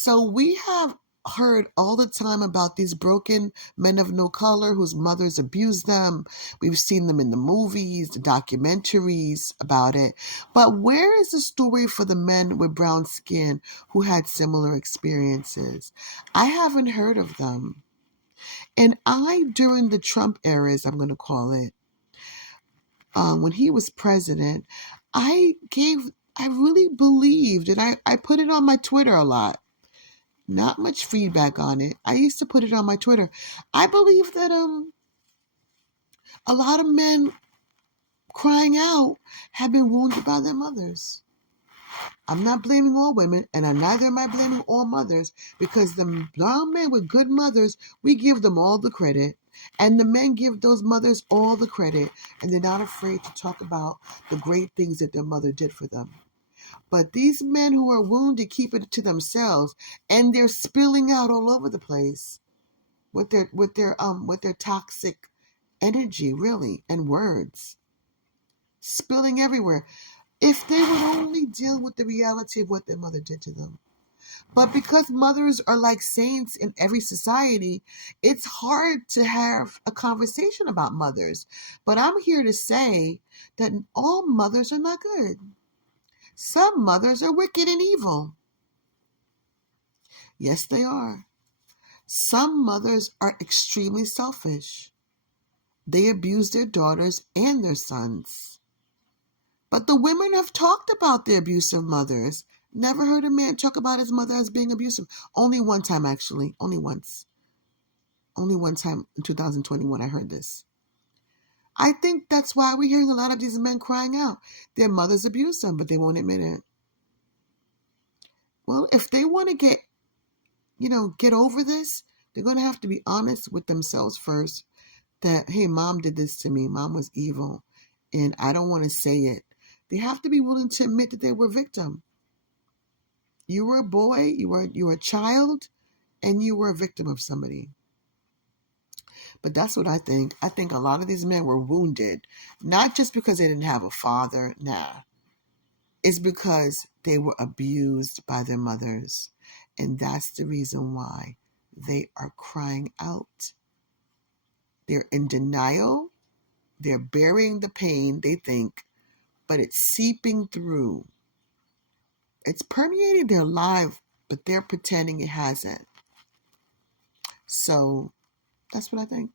So we have heard all the time about these broken men of no color whose mothers abuse them. We've seen them in the movies, the documentaries about it. But where is the story for the men with brown skin who had similar experiences? I haven't heard of them. And during the Trump era, as I'm going to call it, when he was president, I gave, I really believed, and I put it on my Twitter a lot. Not much feedback on it. I used to put it on my Twitter. I believe that a lot of men crying out have been wounded by their mothers. I'm not blaming all women, and neither am I blaming all mothers, because the brown men with good mothers, we give them all the credit. And the men give those mothers all the credit, and they're not afraid to talk about the great things that their mother did for them. But these men who are wounded keep it to themselves, and they're spilling out all over the place with their toxic energy, really, and words spilling everywhere. If they would only deal with the reality of what their mother did to them. But because mothers are like saints in every society, it's hard to have a conversation about mothers. But I'm here to say that all mothers are not good. Some mothers are wicked and evil. Yes, they are. Some mothers are extremely selfish. They abuse their daughters and their sons. But the women have talked about their abusive mothers. Never heard a man talk about his mother as being abusive. Only one time, actually. Only once. Only one time in 2021 I heard this. I think that's why we're hearing a lot of these men crying out. Their mothers abuse them, but they won't admit it. Well, if they want to get over this, they're going to have to be honest with themselves first. That, hey, mom did this to me. Mom was evil. And I don't want to say it. They have to be willing to admit that they were a victim. You were a boy, you were a child, and you were a victim of somebody. But that's what I think. I think a lot of these men were wounded, not just because they didn't have a father. Nah. It's because they were abused by their mothers. And that's the reason why they are crying out. They're in denial. They're burying the pain, they think, but it's seeping through. It's permeating their life, but they're pretending it hasn't. So that's what I think.